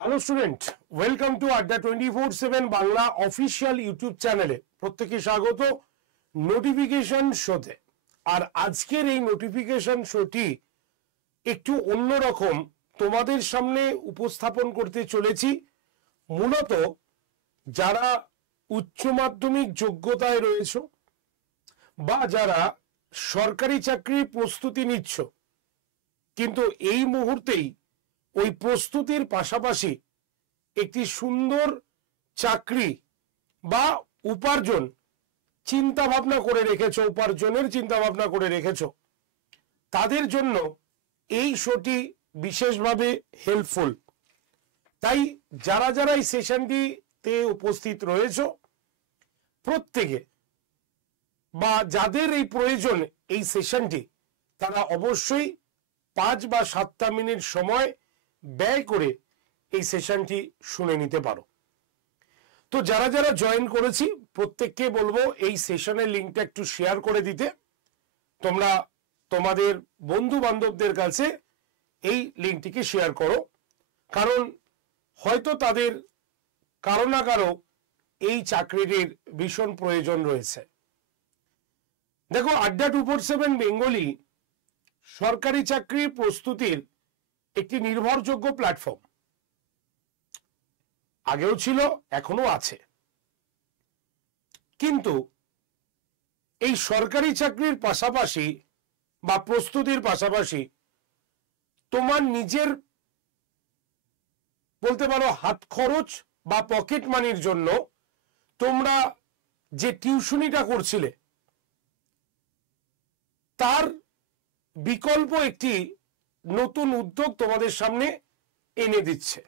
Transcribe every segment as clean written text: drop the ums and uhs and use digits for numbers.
Hello student, welcome to আড্ডা 24/7 Bangla official YouTube চ্যানেলে প্রত্যেকে স্বাগত নোটিফিকেশন শোতে। আর আজকের এই নোটিফিকেশন শোটি একটু অন্যরকম তোমাদের সামনে উপস্থাপন করতে চলেছি। মূলত যারা উচ্চ মাধ্যমিক যোগ্যতায় রয়েছে বা যারা সরকারি চাকরির প্রস্তুতি নিচ্ছ, কিন্তু এই মুহূর্তেই ওই প্রস্তুতির পাশাপাশি একটি সুন্দর চাকরি বা উপার্জন চিন্তা ভাবনা করে রেখেছো, উপার্জনের চিন্তা ভাবনা করে রেখেছো, তাদের জন্য এই শোটি বিশেষভাবে হেল্পফুল। তাই যারা যারা এই সেশনটিতে উপস্থিত রয়েছে প্রত্যেকে বা যাদের এই প্রয়োজন এই সেশনটি, তারা অবশ্যই 5 বা 7টা মিনিট সময় ব্যয় করে এই সেশনটি শুনে নিতে পারো। তো যারা যারা জয়েন করেছি প্রত্যেককে বলবো এই সেশনের লিঙ্কটা একটু শেয়ার করে দিতে। তোমরা তোমাদের বন্ধু বান্ধবদের কাছে এই লিঙ্কটিকে শেয়ার করো, কারণ হয়তো তাদের কারো না কারো এই চাকরিটির ভীষণ প্রয়োজন রয়েছে। দেখো, আড্ডা 24/7 বেঙ্গলি সরকারি চাকরির প্রস্তুতির একটি নির্ভরযোগ্য প্ল্যাটফর্ম। আগেও ছিল, এখনো আছে। কিন্তু এই সরকারি চাকরির পাশাপাশি বা প্রস্তুতির পাশাপাশি তোমার নিজের বলতে পারো হাত খরচ বা পকেট মানির জন্য তোমরা যে টিউশনিটা করছিলে তার বিকল্প একটি নতুন উদ্যোগ তোমাদের সামনে এনে দিচ্ছে।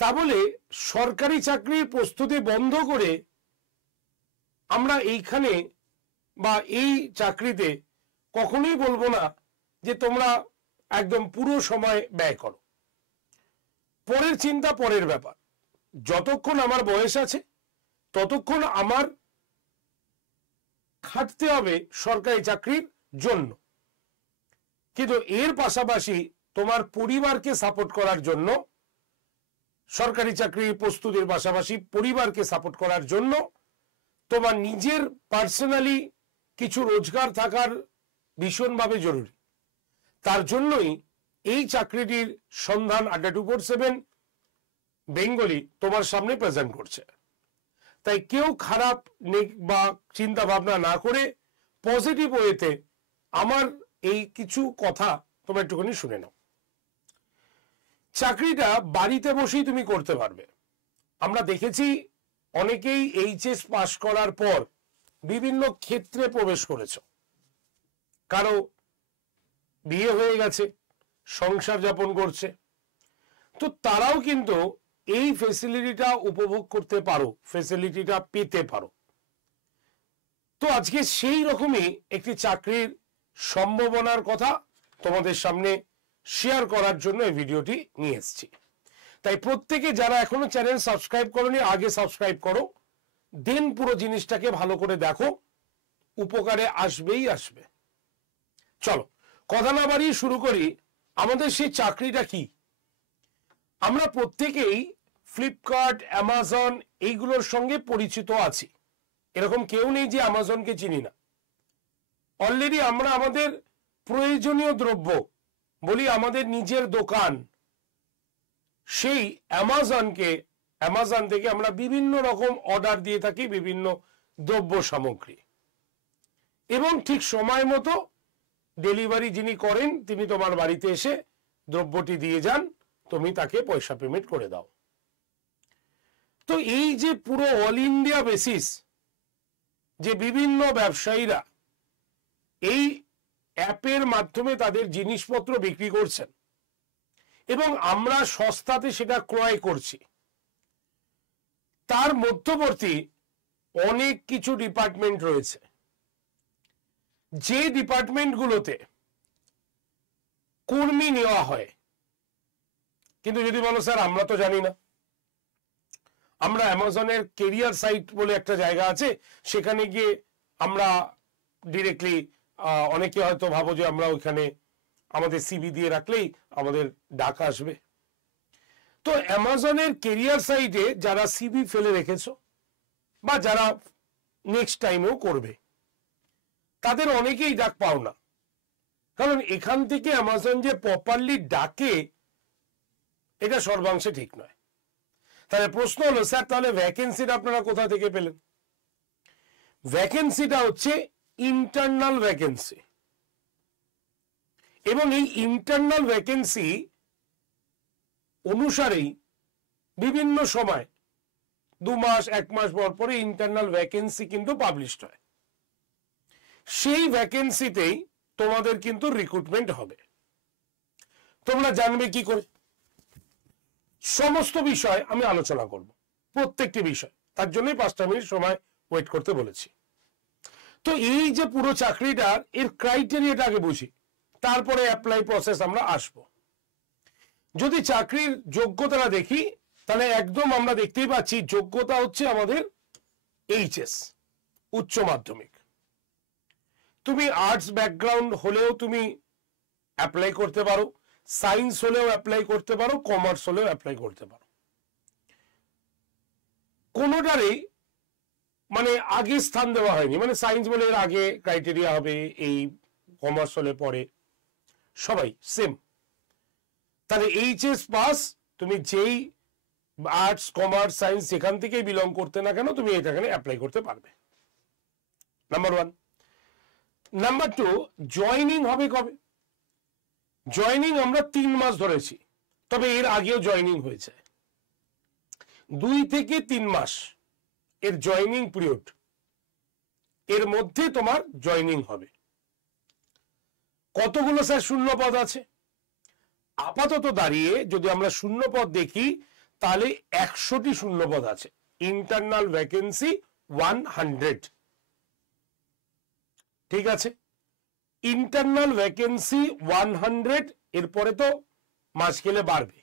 তা বলে সরকারি চাকরির প্রস্তুতি বন্ধ করে আমরা এইখানে বা এই চাকরিতে কখনোই বলবো না যে তোমরা একদম পুরো সময় ব্যয় করো। পরের চিন্তা পরের ব্যাপার। যতক্ষণ আমার বয়স আছে ততক্ষণ আমার খাটতে হবে সরকারি চাকরির জন্য, কিন্তু এর পাশাপাশি তোমার পরিবারকে সাপোর্ট করার জন্য, সরকারি চাকরির প্রস্তুতির পাশাপাশি পরিবারকে সাপোর্ট করার জন্য তোমার নিজের পার্সোনালি কিছু রোজগার থাকার ভীষণভাবে জরুরি। তার জন্যই এই চাকরিটির সন্ধান আড্ডা 24/7 বেঙ্গলি তোমার সামনে প্রেজেন্ট করছে। তাই কেউ খারাপ বা চিন্তা ভাবনা না করে পজিটিভ ওয়েতে আমার এই কিছু কথা তোমরা একটুখানি শুনে নাও। চাকরিটা বাড়িতে বসেই তুমি করতে পারবে। আমরা দেখেছি অনেকেই এইচএস পাশ করার পর বিভিন্ন ক্ষেত্রে প্রবেশ করেছে, কারো বিয়ে হয়ে গেছে, সংসার যাপন করছে, তো তারাও কিন্তু এই ফেসিলিটিটা উপভোগ করতে পারো, ফেসিলিটিটা পেতে পারো। তো আজকে সেই রকমই একটি চাকরির সম্ভাবনার কথা তোমাদের সামনে শেয়ার করার জন্য এই ভিডিওটি নিয়ে এসেছি। তাই প্রত্যেকে যারা এখনো চ্যানেল সাবস্ক্রাইব করোনি আগে সাবস্ক্রাইব করো, দেন পুরো জিনিসটাকে ভালো করে দেখো, উপকারে আসবেই আসবে। চলো কথা না বাড়িয়ে শুরু করি। আমাদের সেই চাকরিটা কি? আমরা প্রত্যেকেই ফ্লিপকার্ট, অ্যামাজন এইগুলোর সঙ্গে পরিচিত আছি। এরকম কেউ নেই যে অ্যামাজনকে চিনি না। অলরেডি আমরা আমাদের প্রয়োজনীয় দ্রব্য বলি আমাদের নিজের দোকান, সেই অ্যামাজন থেকে আমরা বিভিন্ন রকম অর্ডার দিয়ে থাকি বিভিন্ন দ্রব্য সামগ্রী, এবং ঠিক সময় মতো ডেলিভারি যিনি করেন তিনি তোমার বাড়িতে এসে দ্রব্যটি দিয়ে যান, তুমি তাকে পয়সা পেমেন্ট করে দাও। তো এই যে পুরো অল ইন্ডিয়া বেসিস যে বিভিন্ন ব্যবসায়ীরা এই অ্যাপের মাধ্যমে তাদের জিনিসপত্র বিক্রি করছেন এবং আমরা সস্তাতে সেটা ক্রয় করছি, তার মধ্যবর্তী অনেক কিছু ডিপার্টমেন্ট রয়েছে, যে ডিপার্টমেন্টগুলোতে কর্মী নেওয়া হয়। কিন্তু যদি বলো স্যার আমরা তো জানি না, আমরা অ্যামাজনের কেরিয়ার সাইট বলে একটা জায়গা আছে, সেখানে গিয়ে আমরা ডিরেক্টলি অনেকে হয়তো ভাবো যে আমরা ওইখানে আমাদের সিভি দিয়ে রাখলেই আমাদের ডাক আসবে। তো অ্যামাজনের কেরিয়ার সাইটে যারা সিভি ফেলে রেখেছো বা যারা নেক্সট টাইমেও করবে, তাদের অনেকেই ডাক পাও না, কারণ এখান থেকে অ্যামাজন যে প্রপারলি ডাকে এটা সর্বাংশে ঠিক নয়। তাহলে প্রশ্ন হলো, স্যার তাহলে ভ্যাকেন্সিটা আপনারা কোথা থেকে পেলেন? ভ্যাকেন্সিটা হচ্ছে ইন্টারনাল ভ্যাকেন্সি, এবং এই ইন্টারনাল ভ্যাকেন্সি অনুসারেই বিভিন্ন সময় 2 মাস 1 মাস পর পরে ইন্টারনাল ভ্যাকেন্সি কিন্তু পাবলিশড হয়। সেই ভ্যাকেন্সিতেই তোমাদের কিন্তু রিক্রুটমেন্ট হবে। তোমরা জানবে কি করে? সমস্ত বিষয় আমি আলোচনা করব, প্রত্যেকটি বিষয়, তার জন্যই 5টা মিনিট সময় ওয়েট করতে বলেছি। তো এই যে পুরো চাকরিটার এর ক্রাইটেরিয়াটা আগে বুঝি, তারপরে অ্যাপ্লাই প্রসেস আমরা আসব। যদি চাকরির যোগ্যতাটা দেখি, তাহলে একদম আমরা দেখতেই পাচ্ছি যোগ্যতা হচ্ছে আমাদের এইচএস, উচ্চ মাধ্যমিক। তুমি আর্টস ব্যাকগ্রাউন্ড হলেও তুমি অ্যাপ্লাই করতে পারো, সায়েন্স হলেও অ্যাপ্লাই করতে পারো, কমার্স হলেও অ্যাপ্লাই করতে পারো। কোনোটারই মানে আগে স্থান দেওয়া হয়নি, মানে সায়েন্স বলে এর আগে ক্রাইটেরিয়া হবে, এই কমার্স হলে পরে, সবাই সেম। তাহলে এইচএস পাস, তুমি যেই আর্টস কমার্স সায়েন্স যেখান থেকেই বিলং করতে না কেন, তুমি এটা এখানে অ্যাপ্লাই করতে পারবে, নাম্বার 1। নাম্বার 2, জয়নিং হবে কবে? জয়নিং আমরা 3 মাস ধরেছি, তবে এর আগেও জয়নিং হয়েছে। 2 থেকে 3 মাস এর জয়নিং পিরিয়ড, এর মধ্যে তোমার জয়নিং হবে। কতগুলো স্যার শূন্য পদ আছে? আপাতত দাঁড়িয়ে যদি আমরা শূন্য পদ দেখি, তাহলে 100টি শূন্য পদ আছে। ইন্টারনাল ভ্যাকেন্সি 100, ঠিক আছে? ইন্টারনাল ভ্যাকেন্সি 100, এরপরে তো মাস গেলে বাড়বে,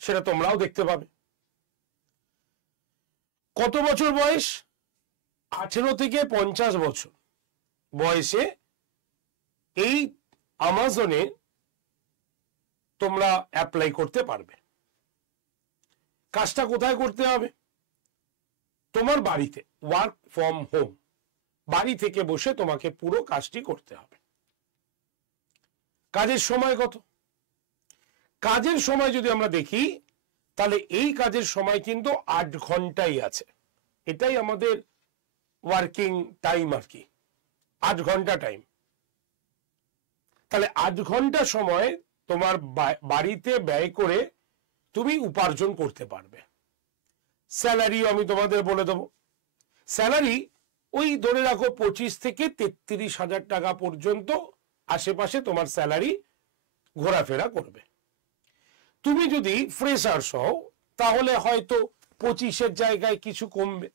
সেটা তোমরাও দেখতে পাবে। কত বছর বয়স? 18 থেকে 50 বছর বয়সে এই আমাজনে তোমরা অ্যাপ্লাই করতে পারবে। কাজটা কোথায় করতে হবে? তোমার বাড়িতে, ওয়ার্ক ফ্রম হোম, বাড়ি থেকে বসে তোমাকে পুরো কাজটি করতে হবে। কাজের সময় কত? কাজের সময় যদি আমরা দেখি, তাহলে এই কাজের সময় কিন্তু 8 ঘন্টাই আছে। এটাই আমাদের ওয়ার্কিং টাইম আর কি, 8 ঘন্টা টাইম। তাহলে 8 ঘন্টা সময় তোমার বাড়িতে ব্যয় করে তুমি উপার্জন করতে পারবে। স্যালারি আমি তোমাদের বলে দেবো। স্যালারি ওই ধরে রাখো 25 থেকে 33,000 টাকা পর্যন্ত আশেপাশে তোমার স্যালারি ঘোরাফেরা করবে। তুমি যদি ফ্রেশার্স হও, তাহলে হয়তো 25-এর জায়গায় কিছু কমবে,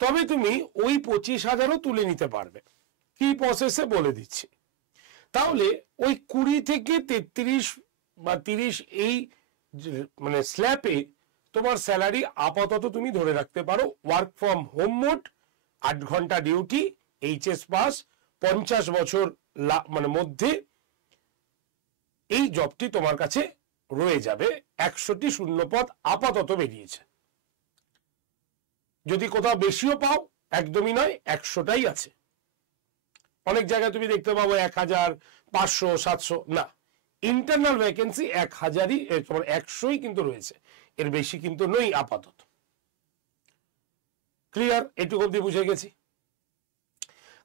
তবে তুমি ওই 25,000ও তুলে নিতে পারবে। কি প্রসেসে বলে দিচ্ছি। তাহলে ওই 20 থেকে 33 বা 30 এই মানে স্ল্যাপে তোমার স্যালারি আপাতত তুমি ধরে রাখতে পারো। ওয়ার্ক ফ্রম হোম মোড, 8 ঘন্টা ডিউটি, এইচএস পাস, 50 বছর মানে মধ্যে এই জবটি তোমার কাছে রয়ে যাবে। 100টি শূন্য পদ আপাতত বেরিয়েছে। যদি কোথাও বেশিও পাও, একদমই নয়, 100টাই আছে। অনেক জায়গায় তুমি দেখতে পাবো 1000, 500, 700, না, ইন্টারনাল ভ্যাকেন্সি 1000ই, তোমার 100ই কিন্তু রয়েছে, এর বেশি কিন্তু নই আপাতত। ক্লিয়ার? এটুকু অব্দি বুঝে গেছি।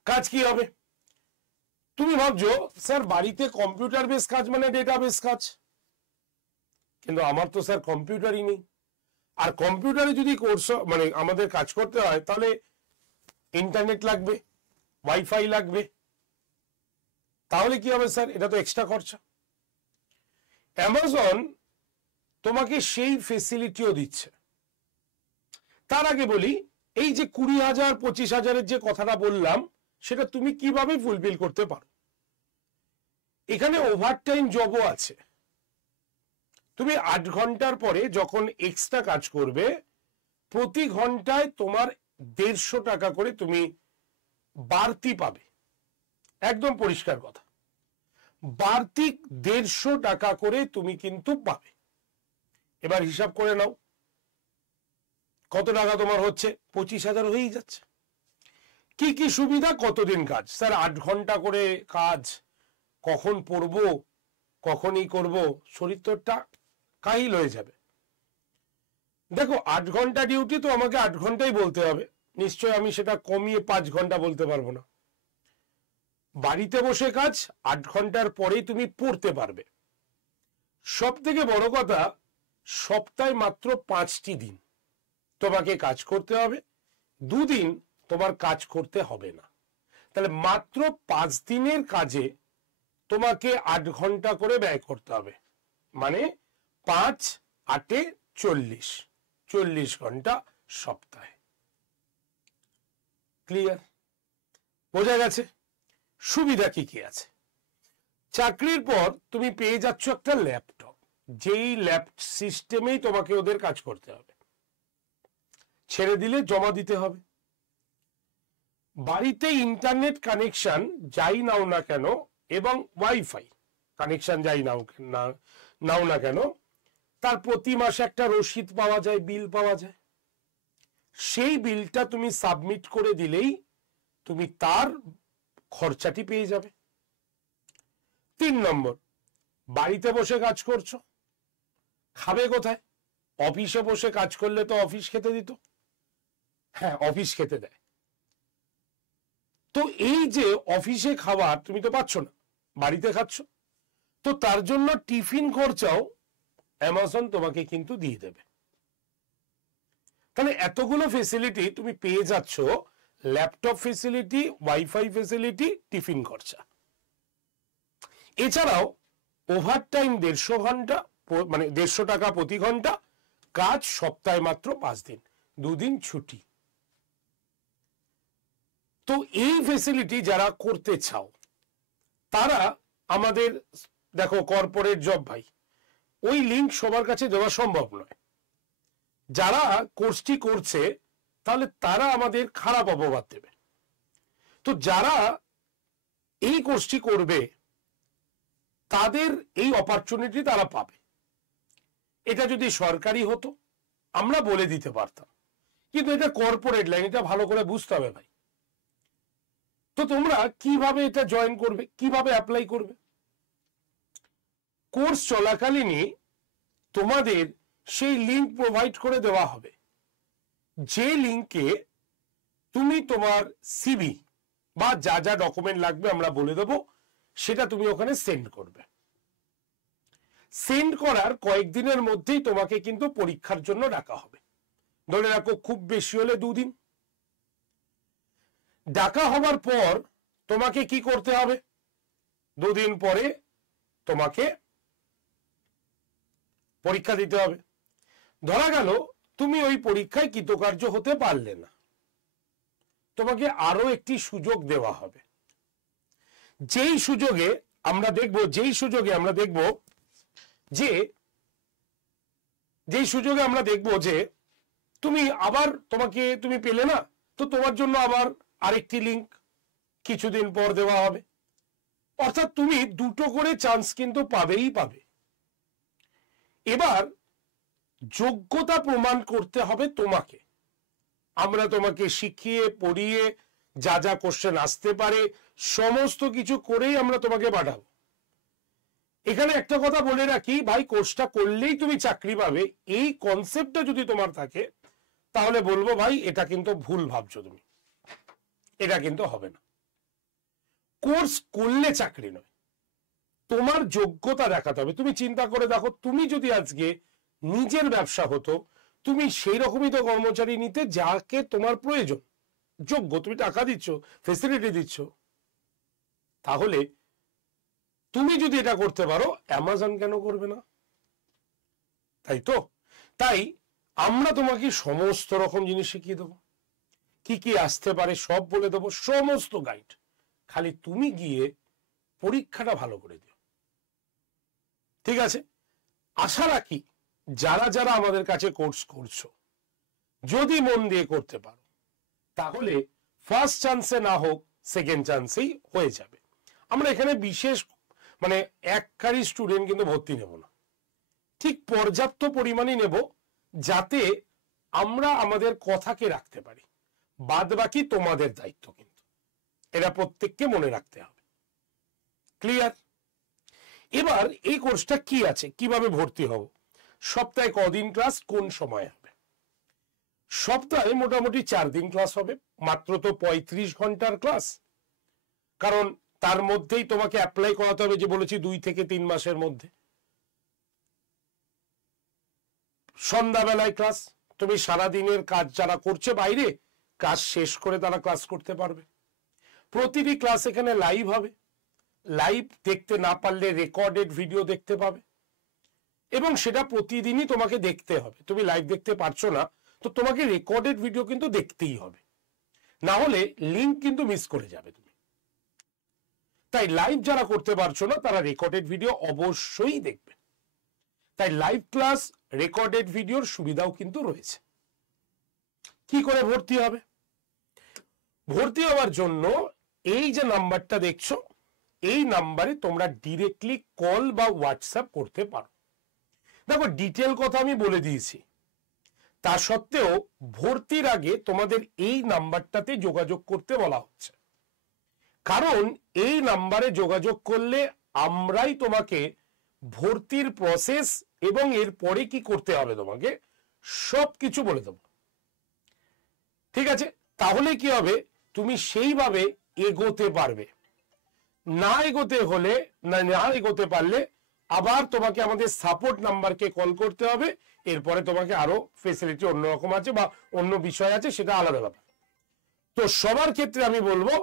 কাজ কি হবে? তুমি ভাবছো স্যার বাড়িতে কম্পিউটার বেস কাজ মানে ডেটাবেস কাজ, কিন্তু আমার তো স্যার কম্পিউটারই নেই। আর কম্পিউটারে যদি কোর্স মানে আমাদের কাজ করতে হয়, তাহলে ইন্টারনেট লাগবে, ওয়াইফাই লাগবে। তাহলে কি হবে স্যার? এটা তো এক্সট্রা খরচা। অ্যামাজন তোমাকে সেই ফেসিলিটিও দিচ্ছে। তার আগে বলি, এই যে 20,000 25,000-এর যে কথাটা বললাম, সেটা তুমি কিভাবে ফুলফিল করতে পারো। এখানে ওভারটাইম জবও আছে। তুমি 8 ঘন্টার পরে যখন এক্সট্রা কাজ করবে, প্রতি ঘন্টায় তোমার 150 টাকা করে তুমি বাড়তি পাবে। একদম পরিষ্কার কথা, বাড়তি 150 টাকা করে তুমি কিন্তু পাবে। এবার হিসাব করে নাও কত টাকা তোমার হচ্ছে, 25,000 হয়েই যাচ্ছে। কি কি সুবিধা, কতদিন কাজ? স্যার 8 ঘন্টা করে কাজ, কখন পড়বো, কখনই করব, শরীর তোরটা কাহিল হয়ে যাবে। দেখো 8 ঘন্টা ডিউটি, তো আমাকে 8 ঘন্টাই বলতে হবে, নিশ্চয় আমি সেটা কমিয়ে 5 ঘন্টা বলতে পারবো না। বাড়িতে বসে কাজ, 8 ঘন্টার পরেই তুমি পড়তে পারবে। সব থেকে বড় কথা, সপ্তাহে মাত্র 5টি দিন তোমাকে কাজ করতে হবে, 2 দিন তোমার কাজ করতে হবে না। তাহলে মাত্র 5 দিনের কাজে তোমাকে 8 ঘন্টা করে ব্যয় করতে হবে, মানে 5 8 40 ঘন্টা সপ্তাহে। ক্লিয়ার? বোঝা গেছে সুবিধা কি কি আছে? চাকরির পর তুমি পেয়ে যাচ্ছ একটা ল্যাপটপ, যেই সিস্টেমেই তোমাকে ওদের কাজ করতে হবে, ছেড়ে দিলে জমা দিতে হবে। বাড়িতে ইন্টারনেট কানেকশন যাই নাও না কেন, এবং ওয়াইফাই কানেকশন যাই নাও না কেন, তার প্রতি মাসে একটা রসিদ পাওয়া যায়, বিল পাওয়া যায়। সেই বিলটা তুমি সাবমিট করে দিলেই তুমি তার খরচাটি পেয়ে যাবে। 3 নম্বর, বাড়িতে বসে কাজ করছো, খাবে কোথায়? অফিসে বসে কাজ করলে তো অফিস খেতে দিত, হ্যাঁ অফিস খেতে দেয়, তো এই যে অফিসে খাবার তুমি তো পাচ্ছ না, বাড়িতে খাচ্ছ, তো তার জন্য টিফিন খরচাও অ্যামাজন তোমাকে কিন্তু দিয়ে দেবে। তাহলে এতগুলো ফেসিলিটি তুমি পেয়ে যাচ্ছ, laptop facility, wifi facility, tiffin খরচা। এছাড়াও ওভারটাইম 150 ঘন্টা, মানে 150 টাকা প্রতি ঘন্টা কাজ, সপ্তাহে মাত্র 5 দিন, 2 দিন ছুটি। তো এই ফেসিলিটি যারা করতে চাও তারা আমাদের, দেখো কর্পোরেট জব ভাই, ওই লিংক সবার কাছে দেওয়া সম্ভব নয়। যারা কোর্সটি করছে তাহলে তারা আমাদের খারাপ অপবাদ দেবে। তো যারা এই কোর্সটি করবে তাদের এই অপরচুনিটি তারা পাবে। এটা যদি সরকারি হতো আমরা বলে দিতে পারতাম, কিন্তু এটা কর্পোরেট লাইন, এটা ভালো করে বুঝতে হবে ভাই। তো তোমরা কিভাবে এটা জয়েন করবে, কিভাবে অ্যাপ্লাই করবে? কোর্স চলাকালীনই তোমাদের সেই লিংক প্রোভাইড করে দেওয়া হবে, যে লিংকে তুমি তোমার সিভি বা যা যা ডকুমেন্ট লাগবে আমরা বলে দেবো, সেটা তুমি ওখানে সেন্ড করবে। সেন্ড করার কয়েকদিনের মধ্যেই তোমাকে কিন্তু পরীক্ষার জন্য ডাকা হবে। ধরে রাখো খুব বেশি হলে 2 দিন। ডাকা হবার পর তোমাকে কি করতে হবে? 2 দিন পরে তোমাকে পরীক্ষা দিতে হবে। ধরা গেল তুমি ওই পরীক্ষায় কৃতকার্য হতে পারলে না, তোমাকে আরো একটি সুযোগ দেওয়া হবে। যেই সুযোগে আমরা দেখব যে তুমি আবার তুমি পেলে না, তো তোমার জন্য আবার আরেকটি লিংক কিছুদিন পর দেওয়া হবে। অর্থাৎ তুমি 2টো করে চান্স কিন্তু পাবেই পাবে। এবার যোগ্যতা প্রমাণ করতে হবে তোমাকে। আমরা তোমাকে শিখিয়ে পড়িয়ে যা যা কোশ্চেন আসতে পারে সমস্ত কিছু করেই আমরা তোমাকে পাঠাবো। এখানে একটা কথা বলে রাখি ভাই, কোর্সটা করলেই তুমি চাকরি পাবে এই কনসেপ্টটা যদি তোমার থাকে তাহলে বলবো ভাই এটা কিন্তু ভুল ভাবছো তুমি, এটা কিন্তু হবে না। কোর্স করলে চাকরি নয়, তোমার যোগ্যতা দেখাতে হবে। তুমি চিন্তা করে দেখো, তুমি যদি আজকে নিজের ব্যবসা হতো, তুমি সেই রকমই তো কর্মচারী নিতে যাকে তোমার প্রয়োজন, যোগ্য, তুমি টাকা দিচ্ছ, ফেসিলিটি দিচ্ছ, তাহলে তুমি যদি এটা করতে পারো অ্যামাজন কেন করবে না? তাই তো, তাই আমরা তোমাকে সমস্ত রকম জিনিস শিখিয়ে দেবো, কি কি আসতে পারে সব বলে দেবো, সমস্ত গাইড। খালি তুমি গিয়ে পরীক্ষাটা ভালো করে দিও, ঠিক আছে? আশা রাখি যারা যারা আমাদের কাছে কোর্স করছো, যদি মন দিয়ে করতে পারো তাহলে ফার্স্ট চান্সে না হোক সেকেন্ড চান্সেই হয়ে যাবে। আমরা এখানে বিশেষ এককারী স্টুডেন্ট কিন্তু ভর্তি নেব না, ঠিক পর্যাপ্ত পরিমাণে নেব, যাতে আমরা আমাদের কথাকে রাখতে পারি। বাদ বাকি তোমাদের দায়িত্ব, কিন্তু এটা প্রত্যেককে মনে রাখতে হবে। ক্লিয়ার? এবার এই কোর্সটা কি আছে, কিভাবে ভর্তি হব, সপ্তাহে কদিন ক্লাস, কোন সময় হবে? সপ্তাহে মোটামুটি 4 দিন ক্লাস হবে, মাত্র তো 35 ঘন্টার ক্লাস। কারণ তার মধ্যেই তোমাকে অ্যাপ্লাই করাতে হবে, যে বলেছি 2 থেকে 3 মাসের মধ্যে। সন্ধ্যাবেলায় ক্লাস, তুমি সারাদিনের কাজ যারা করছে বাইরে, কাজ শেষ করে তারা ক্লাস করতে পারবে। প্রতিটি ক্লাস এখানে লাইভ হবে, লাইভ দেখতে না পারলে রেকর্ডেড ভিডিও দেখতে পাবে, এবং সেটা প্রতিদিনই তোমাকে দেখতে হবে। তুমি লাইভ দেখতে পারছো না, তো তোমাকে রেকর্ডেড ভিডিও কিন্তু দেখতেই হবে, না হলে লিংক কিন্তু মিস করে যাবে তুমি। তাই লাইভ যারা করতে পারছো না, তারা রেকর্ডেড ভিডিও অবশ্যই দেখবে। তাই লাইভ ক্লাস, রেকর্ডেড ভিডিওর সুবিধাও কিন্তু রয়েছে। কি করে ভর্তি হবে? ভর্তি হওয়ার জন্য এই যে নাম্বারটা দেখছো, এই নাম্বারে তোমরা ডিরেক্টলি কল বা হোয়াটসঅ্যাপ করতে পারো। দেখো, ডিটেল কথা আমি বলে দিয়েছি, তা সত্ত্বেও ভর্তির আগে তোমাদের এই নাম্বারটাতে যোগাযোগ করতে বলা হচ্ছে। কারণ এই নাম্বারে যোগাযোগ করলে আমরাই তোমাকে ভর্তির প্রসেস এবং এর পরে কি করতে হবে তোমাকে সবকিছু বলে দেব। ঠিক আছে? তাহলে কি হবে, তুমি সেইভাবে এগোতে পারবে। না এগোতে পারলে আবার তোমাকে আমাদের সাপোর্ট নাম্বারকে কল করতে হবে। এরপরে তোমাকে আরো ফেসিলিটি অন্যরকম আছে বা অন্য বিষয় আছে, সেটা আলাদা ব্যাপার। তো সবার ক্ষেত্রে আমি বলবো,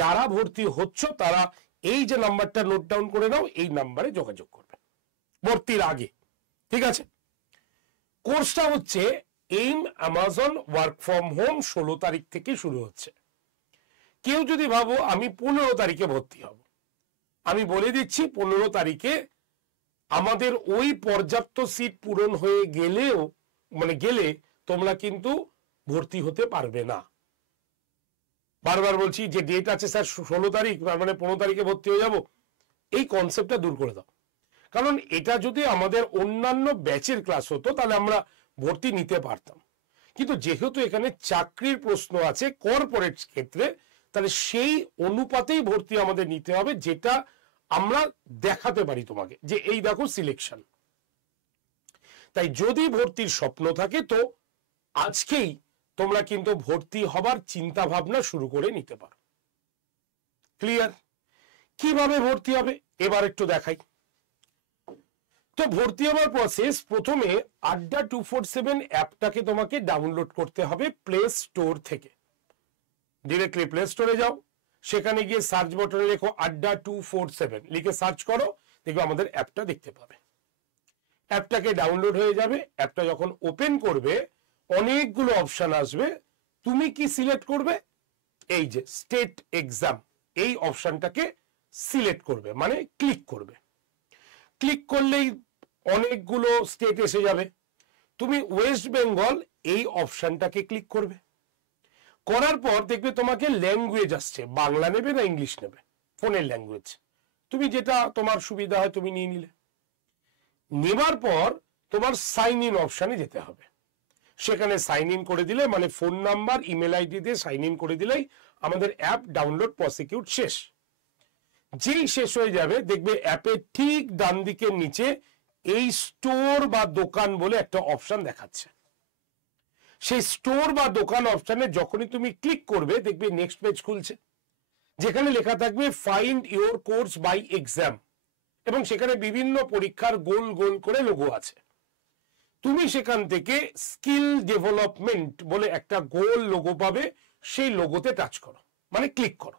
যারা ভর্তি হচ্ছ তারা এই যে নাম্বারটা নোট ডাউন করে নাও, এই নাম্বারে যোগাযোগ করবে ভর্তির আগে। ঠিক আছে? কোর্সটা হচ্ছে aim Amazon work from home, 16 তারিখ থেকে শুরু হচ্ছে। কেউ যদি ভাবো আমি 15 তারিখে ভর্তি হব, আমি বলে দিচ্ছি 15 তারিখে আমাদের ওই পর্যাপ্ত সিট পূরণ হয়ে গেলে তোমরা কিন্তু ভর্তি হতে পারবে না। বারবার বলছি যে ডেট আছে স্যার 16 তারিখ, মানে 15 তারিখে ভর্তি হয়ে যাব, এই কনসেপ্টটা দূর করে দাও। কারণ এটা যদি আমাদের অন্যান্য ব্যাচের ক্লাস হতো, তাহলে আমরা ভর্তি নিতে পারতাম। কিন্তু যেহেতু এখানে চাকরির প্রশ্ন আছে কর্পোরেট ক্ষেত্রে, তাহলে সেই অনুপাতেই ভর্তি আমাদের নিতে হবে, যেটা আমরা দেখাতে পারি তোমাকে যে এই দেখো সিলেকশন। তাই যদি ভর্তির স্বপ্ন থাকে, তো আজকেই তোমরা কিন্তু ভর্তি হবার চিন্তা ভাবনা শুরু করে নিতে পারো। ক্লিয়ার? কিভাবে ভর্তি হবে এবার একটু দেখাই। তো ভর্তি হওয়ার প্রসেস, প্রথমে আড্ডা 247 অ্যাপটাকে তোমাকে ডাউনলোড করতে হবে প্লে স্টোর থেকে। ডিরেক্টলি প্লে স্টোরে যাও, সেখানে গিয়ে সার্চ বাটনে লেখো আড্ডা 247, লিখে সার্চ করো, দেখবে আমাদের অ্যাপটা দেখতে পাবে। অ্যাপটাকে ডাউনলোড হয়ে যাবে। অ্যাপটা যখন ওপেন করবে, অনেকগুলো অপশন আসবে। তুমি কি সিলেক্ট করবে? এই যে স্টেট এক্সাম, এই অপশনটাকে সিলেক্ট করবে, মানে ক্লিক করবে। ক্লিক করলেই অনেকগুলো স্টেট এসে যাবে। তুমি ওয়েস্ট বেঙ্গল এই অপশনটাকে ক্লিক করবে। করার পর দেখবে তোমাকে ল্যাঙ্গুয়েজ আসছে, বাংলা নেবে না ইংলিশ নেবে, ফোনের ল্যাঙ্গুয়েজ, তুমি যেটা তোমার সুবিধা হয় তুমি নিয়ে নিলে। নেবার পর তোমার সাইন ইন অপশনে যেতে হবে। সেখানে সাইন ইন করে দিলে, মানে ফোন নাম্বার ইমেল আইডি দিয়ে সাইন ইন করে দিলেই আমাদের অ্যাপ ডাউনলোড প্রসিকিউট শেষ। যেই শেষ হয়ে যাবে, দেখবে অ্যাপের ঠিক ডান দিকের নিচে এই স্টোর বা দোকান বলে একটা অপশন দেখাচ্ছে। সেই স্টোর বা দোকান অপশনে যখনই তুমি ক্লিক করবে, দেখবে নেক্সট পেজ খুলছে, যেখানে লেখা থাকবে find your course by exam, এবং সেখানে বিভিন্ন পরীক্ষার গোল গোল করে লোগো আছে। তুমি সেখান থেকে স্কিল ডেভেলপমেন্ট বলে একটা গোল লোগো পাবে, সেই লোগোতে টাচ করো, মানে ক্লিক করো।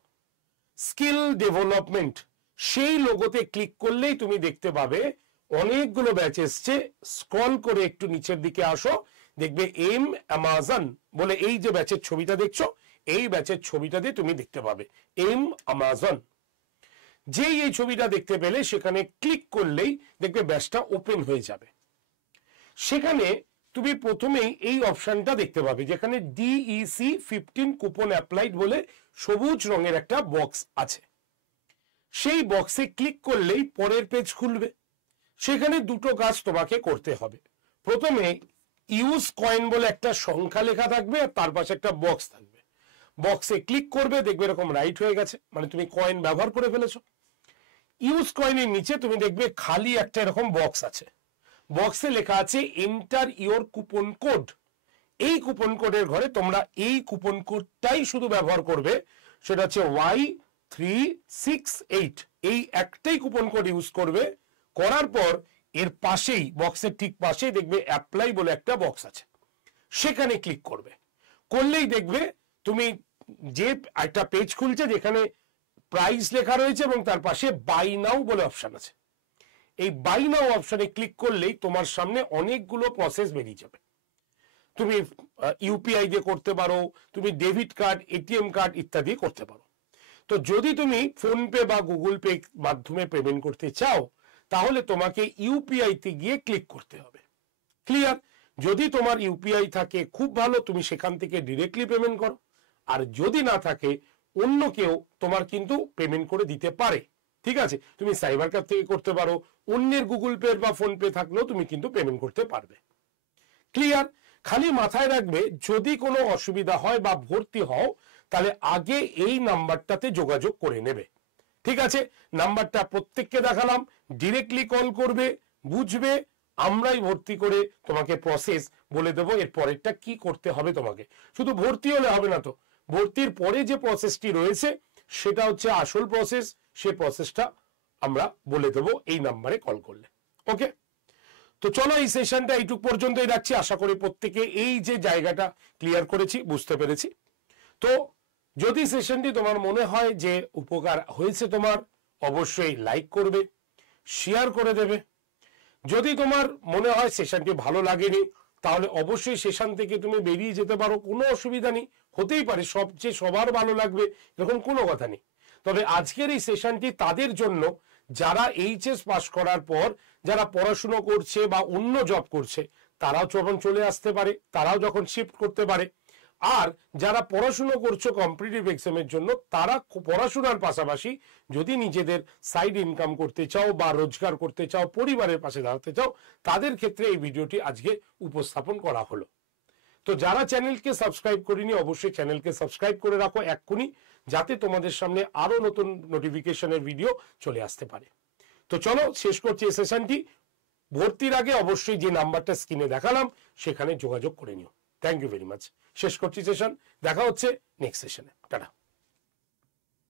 স্কিল ডেভেলপমেন্ট, সেই লোগোতে ক্লিক করলেই তুমি দেখতে পাবে অনেকগুলো ব্যাচ এসছে। স্ক্রল করে একটু নিচের দিকে আসো, দেখবে এইম অ্যামাজন বলে এই যে ব্যাচের ছবিটা দেখছো, এই ব্যাচের ছবিটা দিয়ে তুমি দেখতে পাবে এইম অ্যামাজন। যেই এই ছবিটা দেখতে পেলে, সেখানে ক্লিক করলেই দেখবে ব্যাচটা ওপেন হয়ে যাবে। সেখানে তুমি প্রথমেই এই অপশনটা দেখতে পাবে, যেখানে DEC 15 কুপন অ্যাপ্লাইড বলে সবুজ রঙের একটা বক্স আছে। সেই বক্সে ক্লিক করলেই পরের পেজ খুলবে, সেখানে দুটো কাজ তোমাকে করতে হবে। প্রথমে ইউজ কয়েন বলে একটা সংখ্যা লেখা থাকবে আর তার পাশে একটা বক্স থাকবে। বক্সে ক্লিক করবে, দেখবে এরকম রাইট হয়ে গেছে, মানে তুমি কয়েন ব্যবহার করে ফেলেছো। ইউজ কয়েনের নিচে তুমি দেখবে খালি একটা এরকম বক্স আছে, বক্সে লেখা আছে এন্টার ইওর কুপন কোড। এই কুপন কোডের ঘরে তোমরা এই কুপন কোডটাই শুধু ব্যবহার করবে, সেটা হচ্ছে Y368। এই একটাই কুপন কোড ইউজ করবে। করার পর এর পাশেই, বক্সের ঠিক পাশেই দেখবে অ্যাপ্লাই বলে একটা বক্স আছে, সেখানে ক্লিক করবে। করলেই দেখবে তুমি যে একটা পেজ খুলছে যেখানে প্রাইস লেখা রয়েছে এবং তার পাশে বাই নাও বলে অপশন আছে। এই বাই নাও অপশনে ক্লিক করলেই তোমার সামনে অনেকগুলো প্রসেস বেরিয়ে যাবে। তুমি ইউপিআই দিয়ে করতে পারো, তুমি ডেবিট কার্ড, এটিএম কার্ড ইত্যাদি করতে পারো। তো যদি তুমি ফোনপে বা গুগল পে মাধ্যমে পেমেন্ট করতে চাও তাহলে তোমাকে ইউপিআই তে গিয়ে ক্লিক করতে হবে। ক্লিয়ার? যদি তোমার ইউপিআই থাকে খুব ভালো, তুমি সেখান থেকে ডিরেক্টলি পেমেন্ট করো। আর যদি না থাকে অন্য কেউ তোমার কিন্তু পেমেন্ট করে দিতে পারে। ঠিক আছে, তুমি সাইবার ক্যাফে থেকে করতে পারো, অন্যের গুগল পে বা ফোন পে থাকলেও তুমি কিন্তু পেমেন্ট করতে পারবে। ক্লিয়ার? খালি মাথায় রাখবে যদি কোনো অসুবিধা হয় বা ভর্তি হও তাহলে আগে এই নাম্বারটাতে যোগাযোগ করে নেবে। ঠিক আছে, নাম্বারটা প্রত্যেককে দেখালাম, ডিরেক্টলি কল করবে, বুঝবে, আমরাই ভর্তি করে তোমাকে প্রসেস বলে দেবো এর পরেরটা কি করতে হবে। তোমাকে শুধু ভর্তি হলে হবে না তো, ভর্তির পরে যে প্রসেসটি রয়েছে সেটা হচ্ছে আসল প্রসেস, সে প্রসেসটা আমরা বলে দেবো এই নাম্বারে কল করলে। ওকে, তো চলো এই সেশনটা এইটুক পর্যন্তই রাখছি। আশা করি প্রত্যেকে এই যে জায়গাটা ক্লিয়ার করেছি, বুঝতে পেরেছি। তো যদি সেশনটি তোমার মনে হয় যে উপকার হয়েছে তোমার, অবশ্যই লাইক করবে, শেয়ার করে দেবে। যদি তোমার মনে হয় সেশনটি ভালো লাগেনি তাহলে অবশ্যই সেশন থেকে তুমি বেরিয়ে যেতে পারো, কোনো অসুবিধা নেই। হতেই পারে সবচেয়ে সবার ভালো লাগবে এরকম কোনো কথা নেই। তবে আজকের এই সেশনটি তাদের জন্য যারা এইচএস পাস করার পর যারা পড়াশুনো করছে বা অন্য জব করছে, তারাও যখন চলে আসতে পারে, তারাও যখন শিফট করতে পারে। আর যারা পড়াশুনো করছো কম্পিটিটিভ এক্সামের জন্য, তারা পড়াশোনার পাশাপাশি যদি নিজেদের সাইড ইনকাম করতে চাও বা রোজগার করতে চাও, পরিবারের পাশে দাঁড়াতে চাও, তাদের ক্ষেত্রে এই ভিডিওটি আজকে উপস্থাপন করা হলো। তো যারা চ্যানেলকে সাবস্ক্রাইব করেনি অবশ্যই চ্যানেলকে সাবস্ক্রাইব করে রাখো এক্ষুনি, যাতে তোমাদের সামনে আরো নতুন নোটিফিকেশনের ভিডিও চলে আসতে পারে। তো চলো শেষ করছি এই সেশনটি। ভর্তির আগে অবশ্যই যে নাম্বারটা স্ক্রিনে দেখালাম সেখানে যোগাযোগ করে নিও। Thank you very much. শেষ করছি সেশন, দেখা হচ্ছে নেক্সট সেশনে। টাটা।